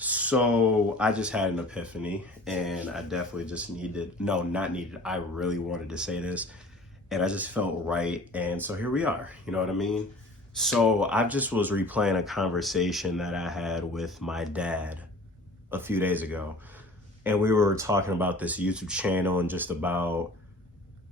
So I just had an epiphany and I definitely just not needed, I really wanted to say this and I just felt right. And so here we are, you know what I mean? So I just was replaying a conversation that I had with my dad a few days ago. And we were talking about this YouTube channel and just about,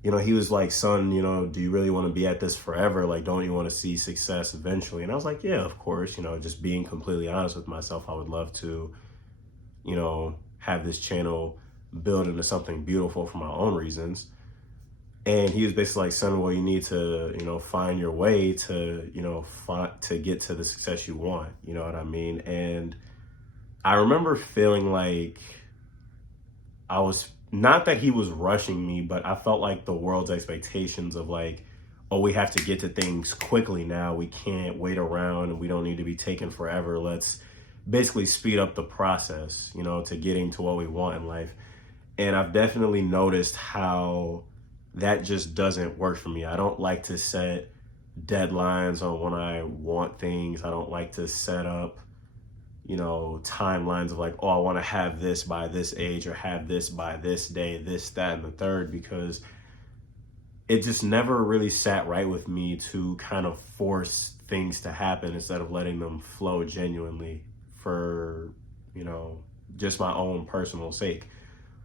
he was like, son, do you really want to be at this forever? Like, don't you want to see success eventually? And I was like, yeah, of course, just being completely honest with myself, I would love to, have this channel build into something beautiful for my own reasons. And he was basically like, son, well, you need to, find your way to, to get to the success you want. You know what I mean? And I remember feeling like I was, not that he was rushing me, but I felt like the world's expectations of like, oh, we have to get to things quickly now. We can't wait around and we don't need to be taken forever. Let's basically speed up the process, to getting to what we want in life. And I've definitely noticed how that just doesn't work for me. I don't like to set deadlines on when I want things. I don't like to set up timelines of like, oh, I want to have this by this age or have this by this day, this, that, and the third, because it just never really sat right with me to kind of force things to happen instead of letting them flow genuinely for, just my own personal sake.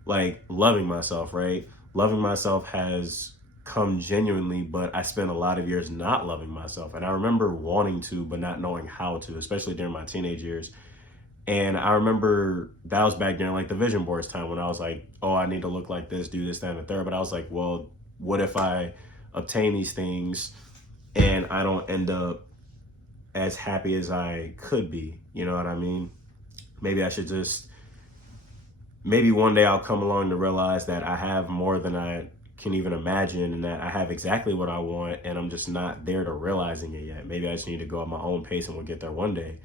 Like loving myself, right? Loving myself has come genuinely, but I spent a lot of years not loving myself. And I remember wanting to, but not knowing how to, especially during my teenage years. And I remember that was back during like the vision boards time when I was like, oh, I need to look like this, do this, that, and the third. But I was like, well, what if I obtain these things and I don't end up as happy as I could be? You know what I mean? Maybe I should maybe one day I'll come along to realize that I have more than I can even imagine and that I have exactly what I want and I'm just not there to realizing it yet. Maybe I just need to go at my own pace and we'll get there one day.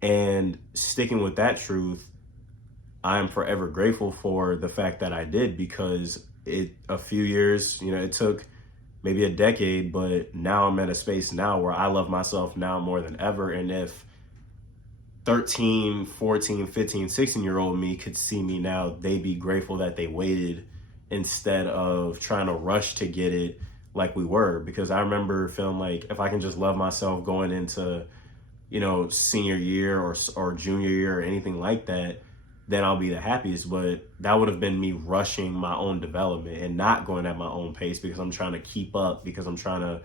And sticking with that truth, I am forever grateful for the fact that I did, because a few years, it took maybe a decade, but now I'm at a space now where I love myself now more than ever. And if 13, 14, 15, 16-year-old me could see me now, they'd be grateful that they waited instead of trying to rush to get it like we were. Because I remember feeling like if I can just love myself going into senior year or junior year or anything like that, then I'll be the happiest. But that would have been me rushing my own development and not going at my own pace because I'm trying to keep up, because I'm trying to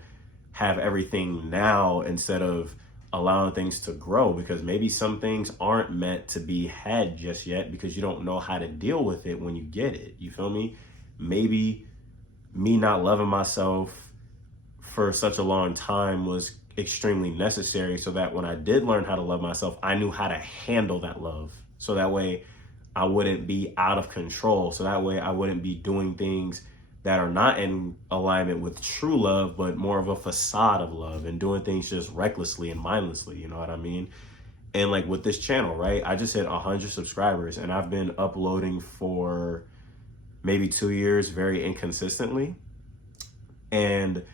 have everything now instead of allowing things to grow, because maybe some things aren't meant to be had just yet because you don't know how to deal with it when you get it. You feel me? Maybe me not loving myself for such a long time was extremely necessary so that when I did learn how to love myself, I knew how to handle that love. So that way I wouldn't be out of control. So that way I wouldn't be doing things that are not in alignment with true love, but more of a facade of love and doing things just recklessly and mindlessly. You know what I mean? And like with this channel, right? I just hit 100 subscribers and I've been uploading for maybe 2 years very inconsistently. And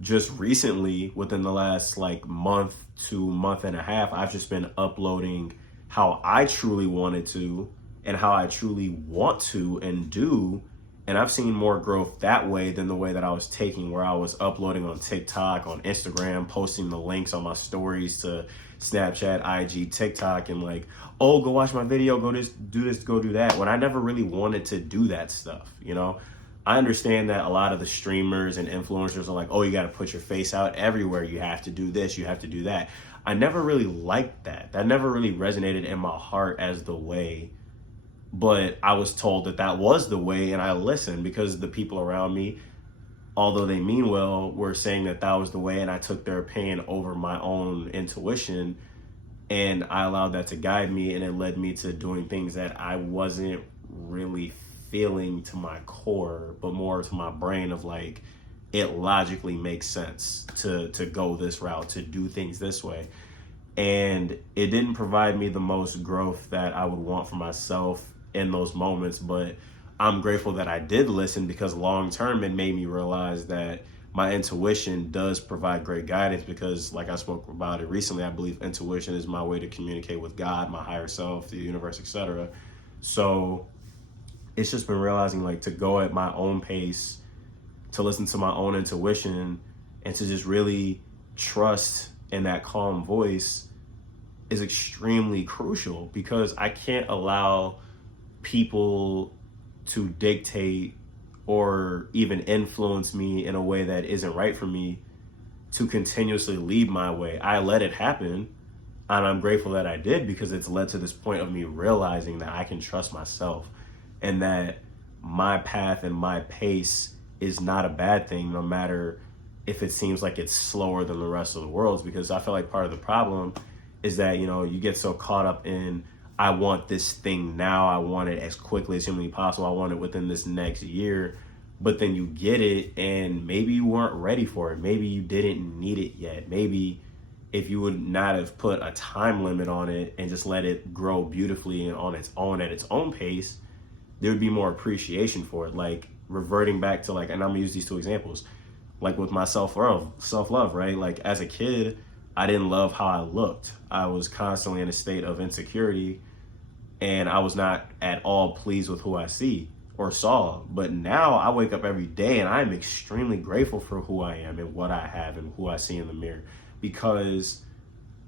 just recently, within the last like month to month and a half, I've just been uploading how I truly wanted to and how I truly want to and do. And I've seen more growth that way than the way that I was taking, where I was uploading on TikTok, on Instagram, posting the links on my stories to Snapchat, IG, TikTok, and like, oh, go watch my video, go this, go do that. When I never really wanted to do that stuff, I understand that a lot of the streamers and influencers are like, oh, you got to put your face out everywhere. You have to do this, you have to do that. I never really liked that. That never really resonated in my heart as the way. But I was told that that was the way, and I listened because the people around me, although they mean well, were saying that that was the way, and I took their opinion over my own intuition, and I allowed that to guide me, and it led me to doing things that I wasn't really feeling to my core, but more to my brain of like, it logically makes sense to go this route, to do things this way. And it didn't provide me the most growth that I would want for myself in those moments, but I'm grateful that I did listen, because long term it made me realize that my intuition does provide great guidance, because like I spoke about it recently, I believe intuition is my way to communicate with God, my higher self, the universe, etc. So it's just been realizing, like, to go at my own pace, to listen to my own intuition, and to just really trust in that calm voice is extremely crucial, because I can't allow people to dictate or even influence me in a way that isn't right for me, to continuously lead my way. I let it happen, and I'm grateful that I did, because it's led to this point of me realizing that I can trust myself, and that my path and my pace is not a bad thing, no matter if it seems like it's slower than the rest of the world's. Because I feel like part of the problem is that, you get so caught up in, I want this thing now, I want it as quickly as humanly possible, I want it within this next year. But then you get it, and maybe you weren't ready for it. Maybe you didn't need it yet. Maybe if you would not have put a time limit on it and just let it grow beautifully and on its own at its own pace, there would be more appreciation for it. Like, reverting back to, like, and I'm gonna use these two examples, like with my self-love, right? Like, as a kid, I didn't love how I looked. I was constantly in a state of insecurity, and I was not at all pleased with who I see or saw. But now I wake up every day and I'm extremely grateful for who I am and what I have and who I see in the mirror, because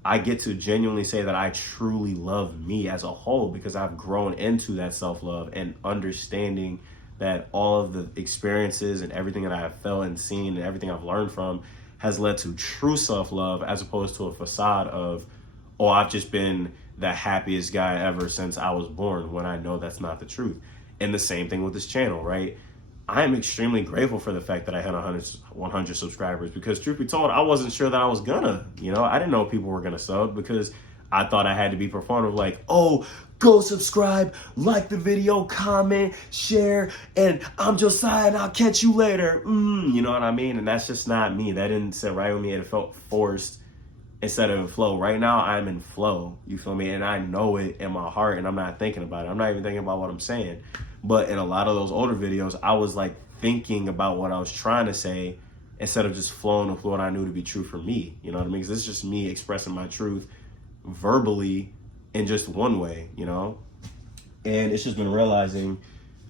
I get to genuinely say that I truly love me as a whole, because I've grown into that self-love and understanding that all of the experiences and everything that I have felt and seen and everything I've learned from has led to true self-love, as opposed to a facade of, oh, I've just been the happiest guy ever since I was born, when I know that's not the truth. And the same thing with this channel, right? I am extremely grateful for the fact that I had 100 subscribers, because truth be told, I wasn't sure that I was gonna, I didn't know people were gonna sub, because I thought I had to be performative, like, oh, go subscribe, like the video, comment, share, and I'm Josiah and I'll catch you later. You know what I mean? And that's just not me. That didn't sit right with me. It felt forced instead of in flow. Right now, I'm in flow. You feel me? And I know it in my heart, and I'm not thinking about it. I'm not even thinking about what I'm saying. But in a lot of those older videos, I was like thinking about what I was trying to say, instead of just flowing with what I knew to be true for me. You know what I mean? Because it's just me expressing my truth verbally in just one way, And it's just been realizing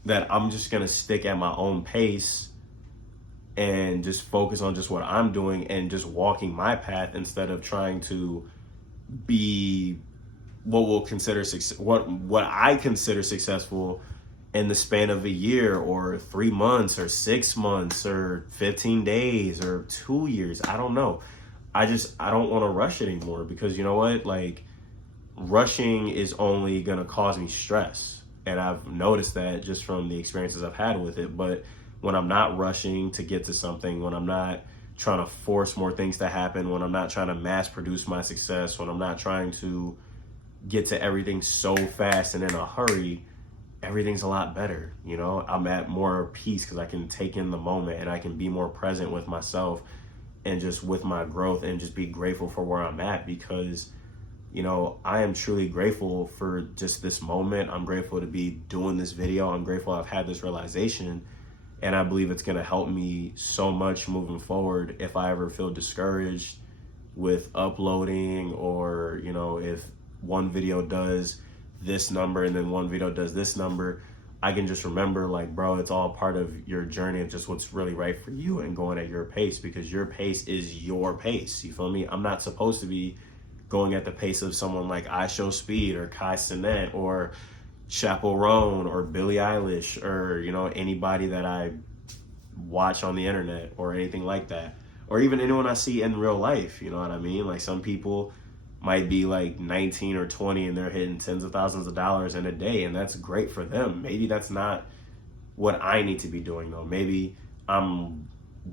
that I'm just going to stick at my own pace and just focus on just what I'm doing and just walking my path, instead of trying to be what I consider successful in the span of a year or 3 months or 6 months or 15 days or 2 years. I don't know. I don't want to rush anymore, because you know what? Like, rushing is only going to cause me stress. And I've noticed that just from the experiences I've had with it. But when I'm not rushing to get to something, when I'm not trying to force more things to happen, when I'm not trying to mass produce my success, when I'm not trying to get to everything so fast and in a hurry, everything's a lot better. I'm at more peace, because I can take in the moment and I can be more present with myself and just with my growth, and just be grateful for where I'm at, because I am truly grateful for just this moment. I'm grateful to be doing this video. I'm grateful I've had this realization, and I believe it's going to help me so much moving forward. If I ever feel discouraged with uploading, or if one video does this number and then one video does this number, I can just remember, like, bro, it's all part of your journey of just what's really right for you and going at your pace, because your pace is your pace. You feel me? I'm not supposed to be going at the pace of someone like I Show Speed or Kai Cenat or Chappell Roan or Billie Eilish, or anybody that I watch on the internet or anything like that, or even anyone I see in real life. You know what I mean? Like, some people might be like 19 or 20 and they're hitting tens of thousands of dollars in a day, and that's great for them. Maybe that's not what I need to be doing, though. Maybe I'm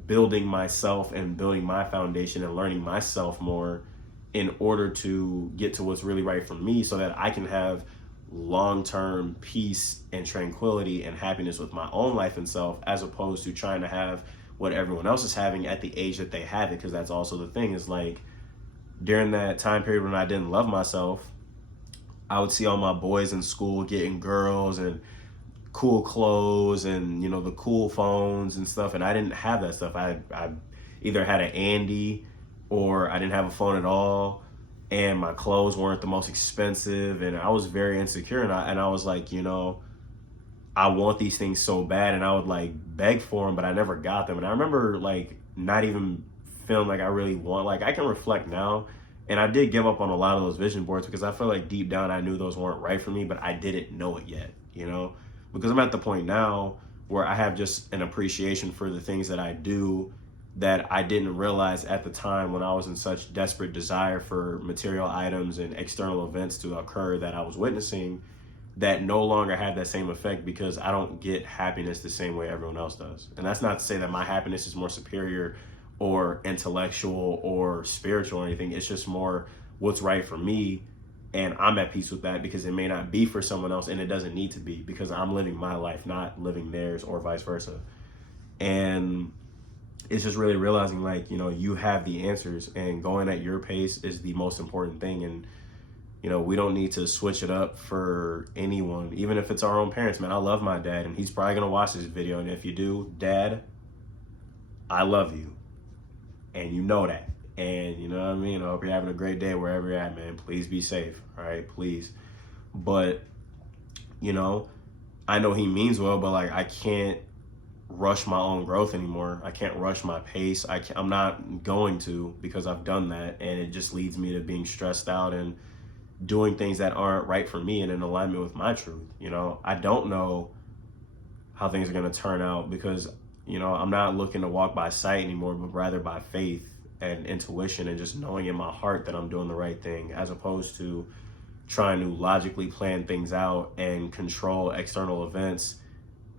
building myself and building my foundation and learning myself more in order to get to what's really right for me, so that I can have long-term peace and tranquility and happiness with my own life and self, as opposed to trying to have what everyone else is having at the age that they have it. Because that's also the thing, is like, during that time period when I didn't love myself, I would see all my boys in school getting girls and cool clothes and the cool phones and stuff, and I didn't have that stuff. I either had an Andy or I didn't have a phone at all, and my clothes weren't the most expensive, and I was very insecure, and I was like, you know, I want these things so bad, and I would like beg for them, but I never got them. And I remember like not even feeling like I really want, like I can reflect now, and I did give up on a lot of those vision boards because I feel like deep down I knew those weren't right for me, but I didn't know it yet, you know, because I'm at the point now where I have just an appreciation for the things that I do that I didn't realize at the time when I was in such desperate desire for material items and external events to occur that I was witnessing, that no longer have that same effect because I don't get happiness the same way everyone else does. And that's not to say that my happiness is more superior or intellectual or spiritual or anything. It's just more what's right for me, and I'm at peace with that because it may not be for someone else, and it doesn't need to be because I'm living my life, not living theirs, or vice versa. And it's just really realizing, like, you know, you have the answers, and going at your pace is the most important thing. And you know, we don't need to switch it up for anyone, even if it's our own parents. Man, I love my dad, and he's probably gonna watch this video, and if you do, Dad, I love you, and you know that. And you know what I mean? I hope you're having a great day wherever you're at, man. Please be safe, all right? Please. But, you know, I know he means well, but like I can't rush my own growth anymore. I can't rush my pace. I'm not going to, because I've done that, and it just leads me to being stressed out and doing things that aren't right for me and in alignment with my truth. You know, I don't know how things are going to turn out because, you know, I'm not looking to walk by sight anymore, but rather by faith and intuition and just knowing in my heart that I'm doing the right thing, as opposed to trying to logically plan things out and control external events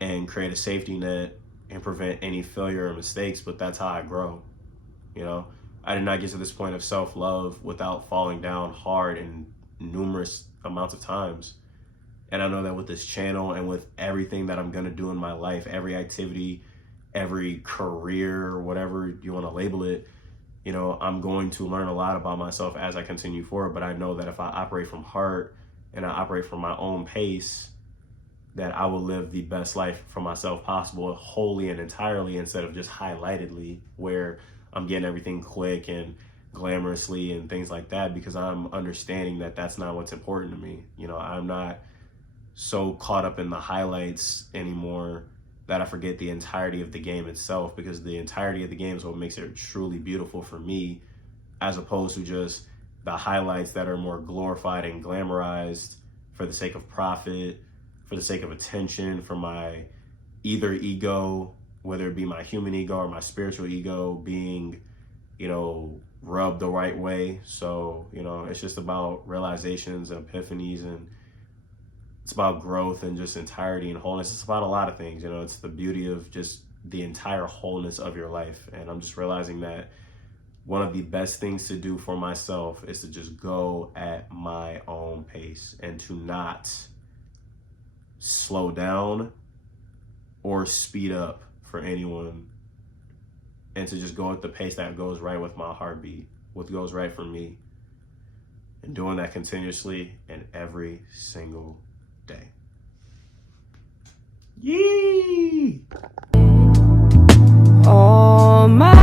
and create a safety net and prevent any failure or mistakes. But that's how I grow. You know, I did not get to this point of self-love without falling down hard and numerous amounts of times. And I know that with this channel and with everything that I'm going to do in my life, every activity, every career, whatever you want to label it, you know, I'm going to learn a lot about myself as I continue forward. But I know that if I operate from heart and I operate from my own pace, that I will live the best life for myself possible, wholly and entirely, instead of just highlightedly, where I'm getting everything quick and glamorously and things like that, because I'm understanding that that's not what's important to me. You know, I'm not so caught up in the highlights anymore that I forget the entirety of the game itself, because the entirety of the game is what makes it truly beautiful for me, as opposed to just the highlights that are more glorified and glamorized for the sake of profit, for the sake of attention, for my either ego, whether it be my human ego or my spiritual ego, being, you know, rubbed the right way. So, you know, it's just about realizations and epiphanies, and it's about growth and just entirety and wholeness. It's about a lot of things, you know. It's the beauty of just the entire wholeness of your life. And I'm just realizing that one of the best things to do for myself is to just go at my own pace and to not slow down or speed up for anyone, and to just go at the pace that goes right with my heartbeat, what goes right for me, and doing that continuously and every single day. Yee! Oh my